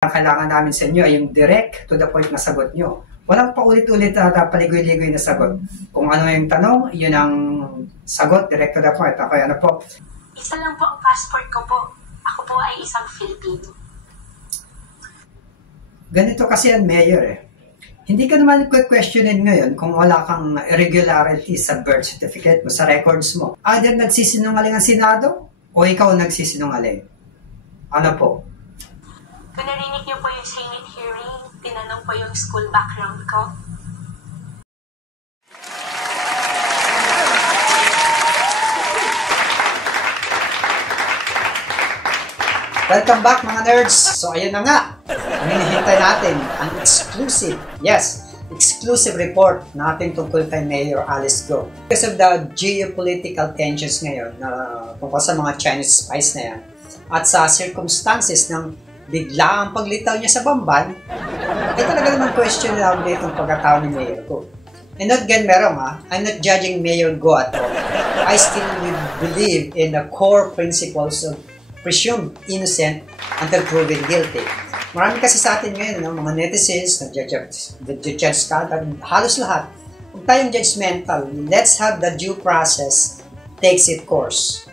Ang kailangan namin sa inyo ay yung direct to the point na sagot nyo. Walang paulit-ulit na paligoy-ligoy na sagot. Kung ano yung tanong, yun ang sagot, direct to the point. Okay, ano po? Isa lang po ang passport ko po. Ako po ay isang Filipino. Ganito kasi yan, Mayor eh. Hindi ka naman questionin ngayon kung wala kang irregularity sa birth certificate mo, sa records mo. Either nagsisinungaling ang Senado o ikaw nagsisinungaling. Ano po? Kung narinig niyo po yung Senate hearing, tinanong po yung school background ko. Welcome back mga nerds! So ayun na nga, ang hinihintay natin, ang exclusive, yes, exclusive report natin tungkol kay Mayor Alice Go. Because of the geopolitical tensions ngayon na tungkol sa mga Chinese spies na yan, at sa circumstances ng bigla ang paglitaw niya sa Bamban, ay talaga naman question na dito ang pagkatao ni Mayor Go. And not get me wrong, I'm not judging Mayor Go at all. I still believe in the core principles of presumed innocent until proven guilty. Marami kasi sa atin ngayon, mga netizens, nag-judge ka, halos lahat. Huwag tayong judgmental. Let's have the due process takes its course.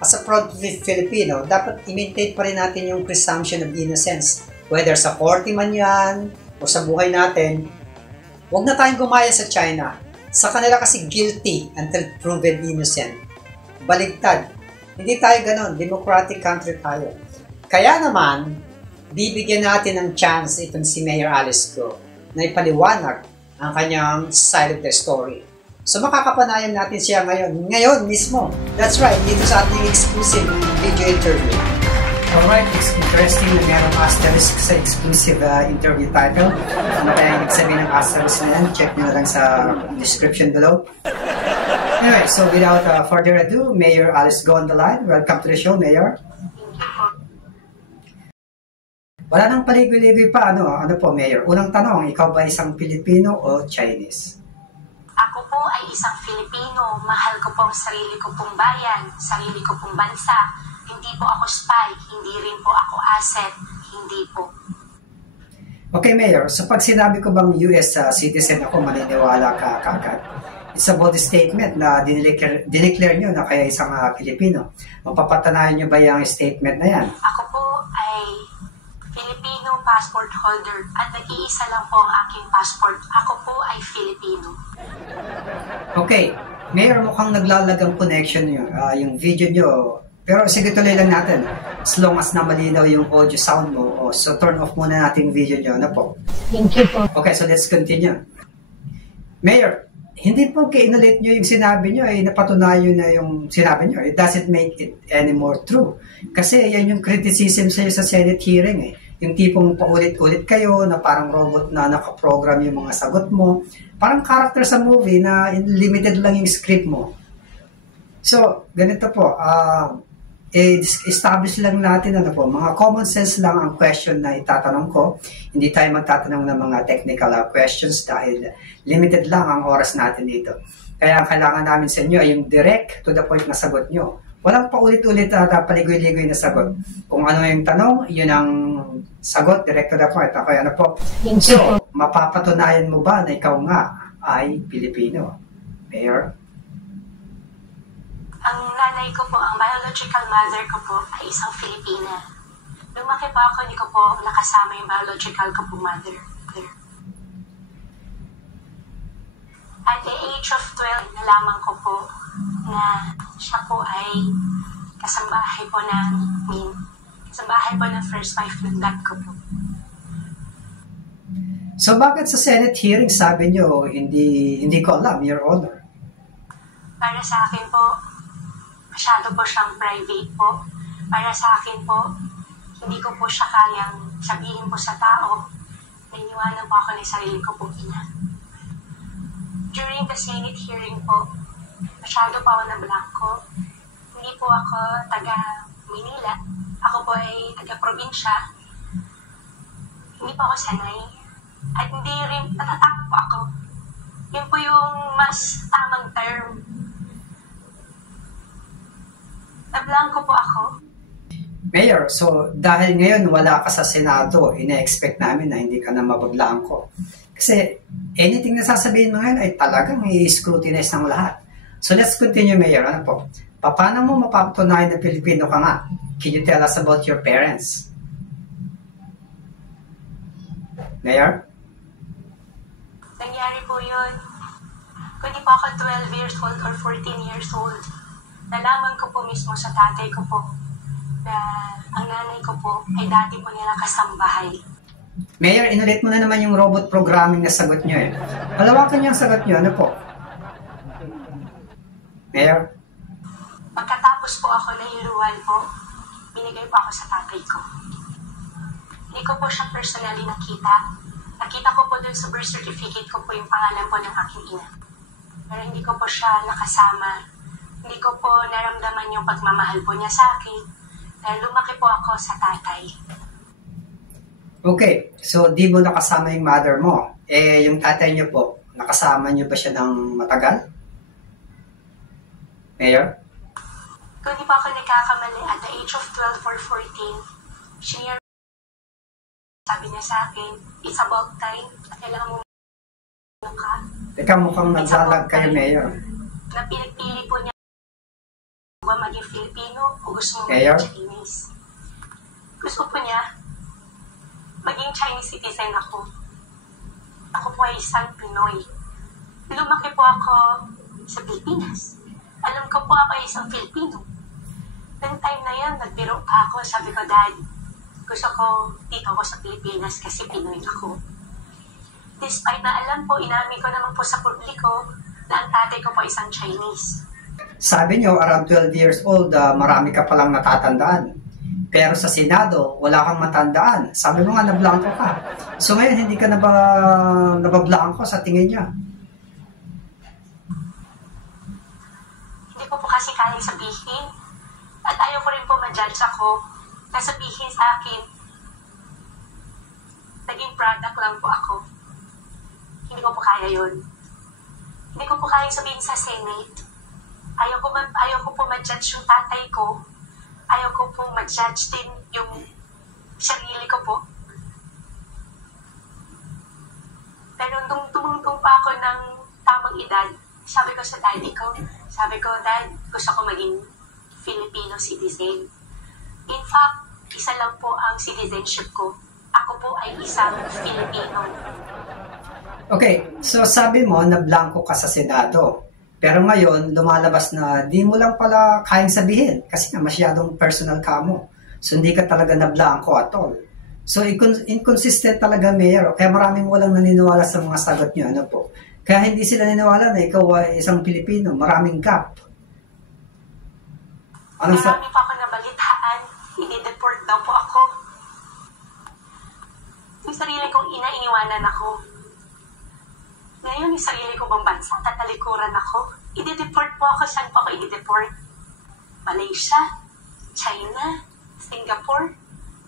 As a proud Filipino, dapat i-maintain pa rin natin yung presumption of innocence. Whether sa korte man yan, o sa buhay natin, huwag na tayong gumaya sa China. Sa kanila kasi guilty until proven innocent. Baligtad. Hindi tayo ganon. Democratic country tayo. Kaya naman, bibigyan natin ng chance itong si Mayor Alice Go na ipaliwanag ang kanyang side of the story. So makakapanayan natin siya ngayon mismo. That's right, dito sa ating exclusive video interview. Alright, it's interesting na merong asterisk sa exclusive interview title. Ano kaya ibig sabihin ng asterisk na yan? Check nyo na lang sa description below. Anyway, so without further ado, Mayor Alice Go on the line. Welcome to the show, Mayor. Wala nang paligoy-ligoy pa, ano po, Mayor? Unang tanong, ikaw ba isang Pilipino o Chinese? Ako po ay isang Filipino. Mahal ko po ang sarili ko pong bayan, sarili ko pong bansa. Hindi po ako spy, hindi rin po ako asset, hindi po. Okay, Mayor. So pag sinabi ko bang US citizen ako, maniniwala ka kagad? It's a bold statement na dineclare nyo na kaya isang Pilipino. Mapapatanayan nyo ba yung statement na yan? Ako po ay Filipino passport holder at nag-iisa lang po ang aking passport. Ako po ay Filipino. Okay. Mayor, mukhang naglalagang connection nyo, yung video nyo. Pero sige, tuloy lang natin. As long as na malinaw yung audio sound mo. So turn off muna natin yung video nyo. Ano po? Thank you po. Okay, so let's continue. Mayor, hindi po kainulit nyo yung sinabi nyo ay napatunayan na yung sinabi nyo. It doesn't make it any more true. Kasi yan yung criticism sa'yo sa Senate hearing eh. Yung tipong paulit-ulit kayo na parang robot na nakaprogram yung mga sagot mo. Parang character sa movie na limited lang yung script mo. So, ganito po. Establish lang natin mga common sense lang ang question na itatanong ko. Hindi tayo magtatanong ng mga technical questions dahil limited lang ang oras natin dito. Kaya ang kailangan namin sa inyo ay yung direct to the point na sagot nyo. Walang paulit-ulit na paligoy-ligoy na sagot. Kung ano yung tanong, yun ang sagot, direct to the point. Okay, ano po? So, mapapatunayan mo ba na ikaw nga ay Pilipino? Mayor? Ang nanay ko po, ang biological mother ko po ay isang Filipina. Lumaki po ako, hindi ko po nakasama yung biological ko po mother. At the age of 12, nalaman ko po na siya po ay kasambahay po ng first wife ng dad ko po. So bakit sa Senate hearing sabi nyo, hindi ko alam, Your Honor? Para sa akin po, masyado po siyang private po. Para sa akin po, hindi ko po siya kayang sabihin po sa tao na iniwanan po ako ng sarili ko po ina. During the Senate hearing po, masyado pa ako na blanco. Hindi po ako taga Manila. Ako po ay taga probinsya. Hindi po ako sanay. At hindi rin natatakot po ako. Yun po yung mas tamang term. Na blanco po ako. Mayor, so dahil ngayon wala ka sa Senado, ina-expect namin na hindi ka na mabablangko. Kasi anything na sasabihin mo ngayon ay talagang i-scrutinize ng lahat. So let's continue, Mayor. Ano po? Paano mo mapapatunayan na Pilipino ka nga? Can you tell us about your parents? Mayor? Nangyari po yun. Kung di pa ako 12 years old or 14 years old, nalaman ko po mismo sa tatay ko po na ang nanay ko po ay dati po nila kasambahay. Mayor, inulit mo na naman yung robot programming na sagot nyo eh. Palawakan niyo ang sagot nyo. Ano po? Mayor? Pagkatapos po ako nahiruan po, binigay po ako sa tatay ko. Hindi ko po siya personally nakita. Nakita ko po dun sa birth certificate ko po yung pangalan po ng aking ina. Pero hindi ko po siya nakasama. Hindi ko po naramdaman yung pagmamahal po niya sa akin. Dahil lumaki po ako sa tatay. Okay, so di mo nakasama yung mother mo. Eh, yung tatay niyo po, nakasama niyo ba siya ng matagal? Mayor? Kung di pa ako nagkakamali, at the age of 12 or 14, senior, sabi niya sa akin, it's about time, kailangan mo ka. Teka, mukhang naglalag kayo, Mayor. Na pinagpili po niya kung maging Filipino o gusto mo Mayor? maging Chinese. Gusto po niya, maging Chinese citizen ako. Ako po ay isang Pinoy. Lumaki po ako sa Pilipinas. Alam ko po ako ay isang Filipino. Nang time na yan, nagbiro pa ako. Sabi ko, Dad, gusto ko dito ako sa Pilipinas kasi Pinoy ako. Despite na alam po, inamin ko naman po sa publiko na ang tatay ko po isang Chinese. Sabi niyo, around 12 years old, marami ka palang natatandaan. Pero sa Senado, wala kang matandaan. Sabi mo nga, nablangko ka. So ngayon, hindi ka nabablangko sa tingin niya. Hindi ko po kasi kaya sabihin. At ayaw ko rin po ma-judge ako na sabihin sa akin, naging product lang po ako. Hindi ko po kaya yun. Hindi ko po kaya sabihin sa Senate. Ayaw ko po ma-judge yung tatay ko. Ayaw ko po ma-judge din yung sarili ko po. Pero nung tumungtong pa ako ng tamang edad, sabi ko sa daddy ko, Dad, gusto ko maging Filipino citizen. In fact, isa lang po ang citizenship ko. Ako po ay isang Filipino. Okay, so sabi mo na blanco ka sa Senado. Pero ngayon, lumalabas na di mo lang pala kayang sabihin kasi nga masyadong personal ka mo. So hindi ka talaga na blanco at all. So inconsistent talaga, Mayor. Kaya maraming walang naniniwala sa mga sagot niyo. Ano po? Kaya hindi sila naniniwala na ikaw ay isang Pilipino. Maraming gap. Marami pa ako nabalitaan. I-deport daw po ako. Yung sarili kong ina, iniwanan ako. Ngayon, yung sarili ko bang bansa, tatalikuran ako. I-deport po ako. Saan po ako i-deport? Malaysia, China, Singapore.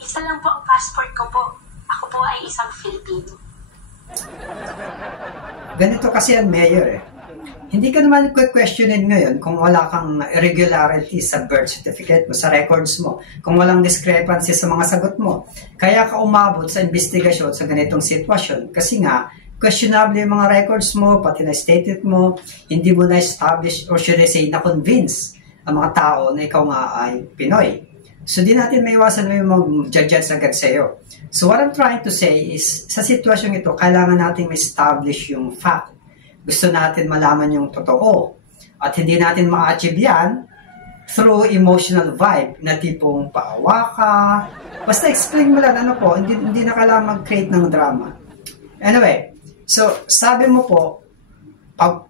Isa lang po ang passport ko po. Ako po ay isang Filipino. Ganito kasi yan, Mayor eh. Hindi ka naman questionin ngayon kung wala kang irregularity sa birth certificate mo, sa records mo, kung walang discrepancy sa mga sagot mo. Kaya ka umabot sa investigasyon sa ganitong sitwasyon kasi nga, questionable yung mga records mo, pati na statement mo, hindi mo na-establish or should I say, na-convince ang mga tao na ikaw nga ay Pinoy. So, di natin may iwasan na yung mag-judge agad sa'yo. So, what I'm trying to say is, sa sitwasyong ito, kailangan natin ma-establish yung fact. Gusto natin malaman yung totoo. At hindi natin ma-achieve yan through emotional vibe na tipong paawa ka. Basta explain mo lang ano po, hindi na kailangan mag-create ng drama. Anyway, so sabi mo po,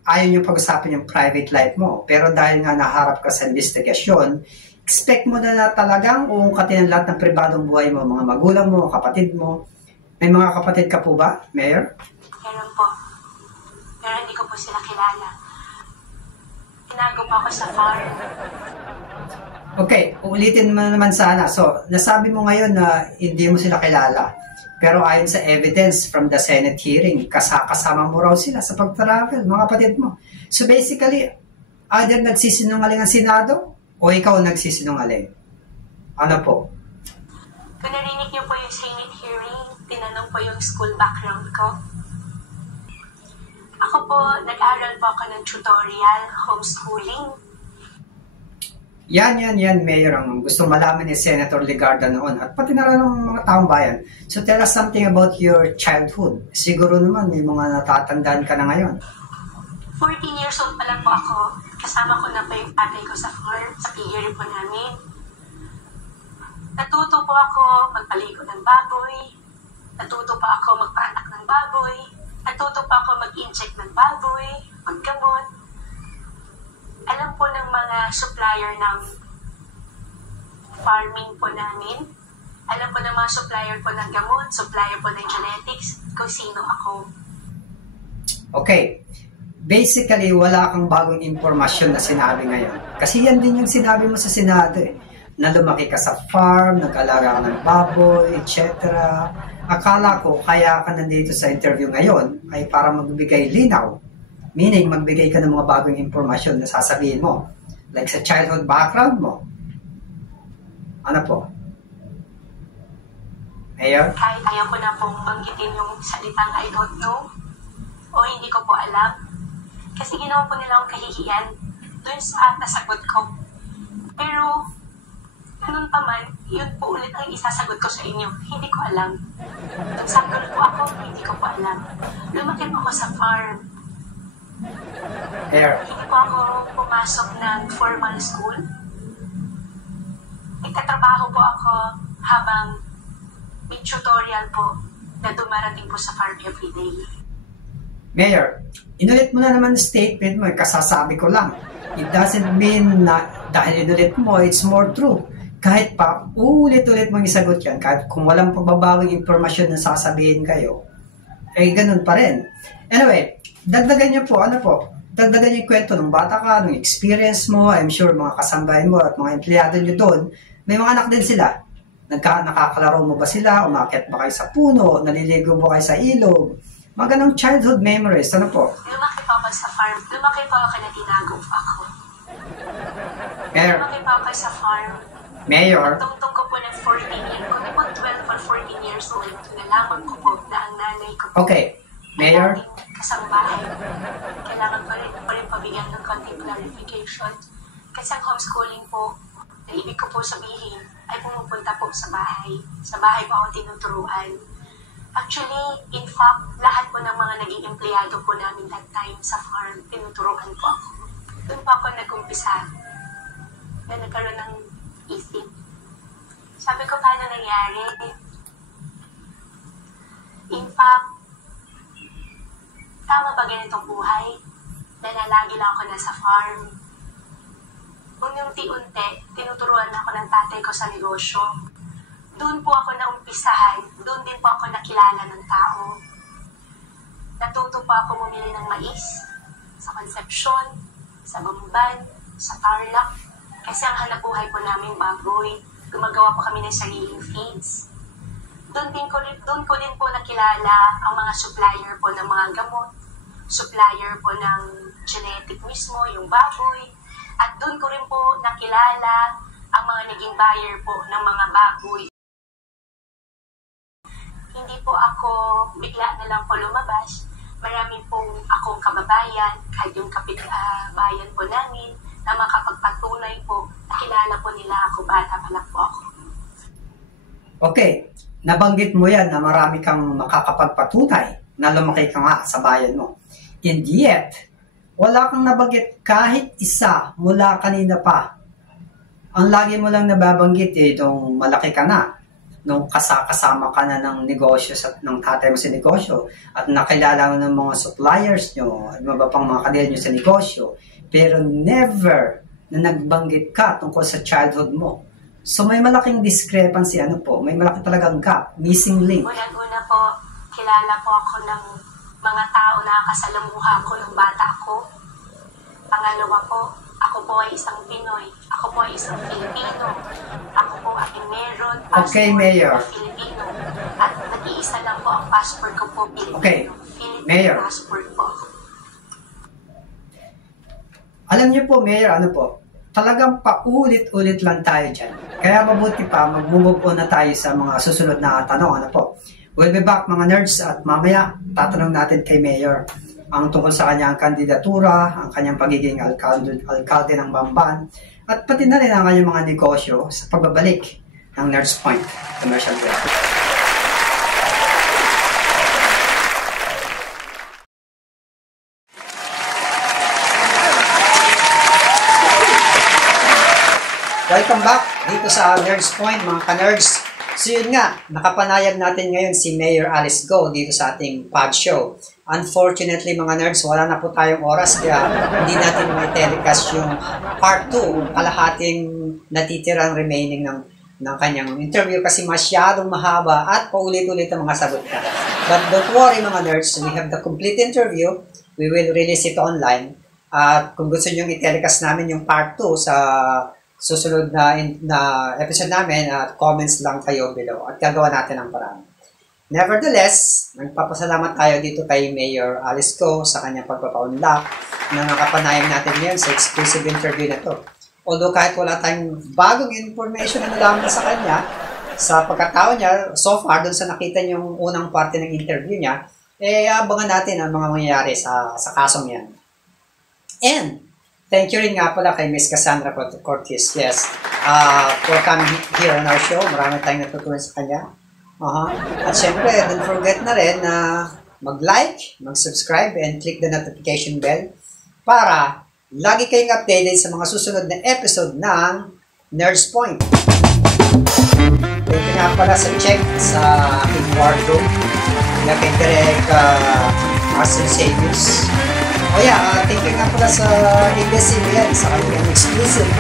ayaw nyo pag-usapan yung private life mo. Pero dahil nga naharap ka sa investigasyon, expect mo na talagang uungkatin ang lahat ng pribadong buhay mo, mga magulang mo, kapatid mo. May mga kapatid ka po ba, Mayor? Meron po. Pero hindi ko po sila kilala. Tinago po ako sa farm. Okay, ulitin mo naman sana. So, nasabi mo ngayon na hindi mo sila kilala. Pero ayon sa evidence from the Senate hearing, kasama mo raw sila sa pag-travel, mga kapatid mo. So basically, either nagsisinungaling ang Senado o ikaw nagsisinungaling. Ano po? Kung narinig niyo po yung Senate hearing, tinanong po yung school background ko. Ako po, nag-aral po ako ng tutorial, homeschooling. Yan, Mayor, ang gusto malaman ni Senator Legarda noon at pati na rin ng mga taong bayan. So tell us something about your childhood. Siguro naman may mga natatandaan ka na ngayon. 14 years old pa lang po ako. Kasama ko na po yung tatay ko sa farm, sa piggery po namin. Natuto po ako magpaligo ng baboy. Natuto po ako magpaanak ng baboy. Natuto po ako mag-inject ng baboy, maggamot. Alam po ng mga supplier ng farming po namin. Alam po ng mga supplier po ng gamot, supplier po ng genetics, kung sino ako. Okay. Basically, wala kang bagong impormasyon na sinabi ngayon. Kasi yan din yung sinabi mo sa Senado eh. Na lumaki ka sa farm, nag-alaga ka ng baboy, etc. Akala ko, kaya ka nandito sa interview ngayon ay para magbigay linaw. Meaning, magbigay ka ng mga bagong impormasyon na sasabihin mo. Like sa childhood background mo. Ano po? Mayor? Kahit ayaw ko na pong banggitin yung salitang I don't know o hindi ko po alam. Kasi ginawa po nila akong kahihiyan dun sa nasagot ko. Pero, ganun pa man, yun po ulit ang isasagot ko sa inyo. Hindi ko alam. Nagsagol po ako, hindi ko po alam. Lumaki po ako sa farm. Mayor? Hindi po ako pumasok ng formal school. Nagtatrabaho po ako habang may tutorial po na dumarating po sa farm everyday. Mayor, inulit mo na naman statement mo, kasasabi ko lang. It doesn't mean na dahil inulit mo, it's more true. Kahit pa, ulit-ulit mong isagot yan, kahit kung walang pagbabagong impormasyon na sasabihin kayo, eh ganun pa rin. Anyway, dagdagan niyo po, dagdagan niyo yung kwento ng bata ka, ng experience mo, I'm sure mga kasambahay mo at mga empleyado niyo doon, may mga anak din sila. Nakakalaro mo ba sila? Umakyat ba kayo sa puno? Naliligo ba kayo sa ilog? Mga ganong childhood memories, ano po? Lumaki pa ako sa farm. Lumaki pa ako na tinago pa ako. Mayor. Lumaki pa ako sa farm. Mayor. Tungtong ko po ng 14 years. Kung po 12 or 14 years old, nalaman ko po na ang nanay ko po. Okay. Mayor. Kasambahay. Kailangan pa rin pabigyan ng konting clarification. Kasi ang homeschooling po, ang ibig ko po sabihin, ay pumupunta po sa bahay. Sa bahay po ako tinuturuan. Actually, in fact, lahat po ng mga naging empleyado po namin that time sa farm, tinuturuan po ako. Doon po ako nag-umpisa na nagkaroon ng isip. Sabi ko, paano nangyari? In fact, tama ba ganitong buhay? Na lagi lang ako nasa farm. Unti-unti, tinuturuan ako ng tatay ko sa negosyo. Doon po ako naumpisahan, doon din po ako nakilala ng tao. Natuto po ako bumili ng mais sa Concepcion, sa Bamban, sa Tarlac. Kasi ang hanapbuhay po namin baboy. Gumagawa po kami ng sariling feeds. Doon ko din po nakilala ang mga supplier po ng mga gamot, supplier po ng genetic mismo, yung baboy. At doon ko rin po nakilala ang mga naging buyer po ng mga baboy. Hindi po ako bigla na lang po lumabas. Marami pong akong kababayan, kahit yung bayan po namin, na makapagpatunay po, nakilala po nila ako, bata pa lang po ako. Okay, nabanggit mo yan na marami kang makakapagpatunay na lumaki ka nga sa bayan mo. And yet, wala kang nabanggit kahit isa mula kanina pa. Ang lagi mo lang nababanggit itong malaki ka na, nung kasama ka na ng negosyo, ng tatay mo sa negosyo, at nakilala mo ng mga suppliers nyo, at mga pang mga kanila nyo sa negosyo, pero never na nagbanggit ka tungkol sa childhood mo. So may malaking discrepancy, may malaki talagang gap, missing link. Unang-una po, kilala po ako ng mga tao na kasalamuha ko nung bata ako. Pangalawa po, ako po ay isang Pinoy. Ako po ay isang Filipino. Ako po ay meron passport Mayor. na Filipino. At nag-iisa lang po ang passport ko po, Filipino. Okay, Filipino Mayor. passport po. Alam niyo po, Mayor, talagang paulit-ulit lang tayo dyan. Kaya mabuti pa, mag-move on na tayo sa mga susunod na tanong. Ano po? We'll be back mga nerds at mamaya tatanong natin kay Mayor ang tungkol sa kanyang kandidatura, ang kanyang pagiging alkalde ng Bamban, at pati na rin ang kanyang mga negosyo sa pagbabalik ng Nerds Point Commercial Break. Welcome back dito sa Nerds Point, mga ka-nerds. So yun nga, nakapanayag natin ngayon si Mayor Alice Go dito sa ating pod show. Unfortunately mga nerds, wala na po tayong oras kaya hindi natin may telecast yung part 2, kalahating natitirang remaining ng kanyang interview kasi masyadong mahaba at paulit-ulit ang mga sagot ka. But don't worry mga nerds, we have the complete interview. We will release it online. At kung gusto nyo i-telecast namin yung part 2 sa susunod na episode namin, comments lang kayo below at gagawa natin ang paraan. Nevertheless, nagpapasalamat tayo dito kay Mayor Alice Go sa kanyang pagpapaunlak na nakapanayam natin ngayon sa exclusive interview na to. Although kahit wala tayong bagong information na nalaman sa kanya, sa pagkatao niya, so far, dun sa nakita niyong unang parte ng interview niya, abangan natin ang mga mangyayari sa kasong yan. And, thank you rin nga pala kay Miss Cassandra Cortez, yes, for coming here on our show. Marami tayong natutunan sa kanya. At syempre, don't forget na rin na mag-like, mag-subscribe, and click the notification bell para lagi kayong updated sa mga susunod na episode ng Nerds Point. Thank you nga pala sa check sa aking wardrobe. Kay Direk Marcel Savius. Thank you nga pala sa ABS-CBN sa kanyang exclusive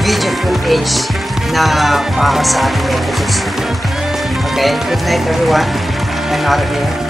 video footage na para sa ating episodes. Okay, good night everyone. I'm out of here.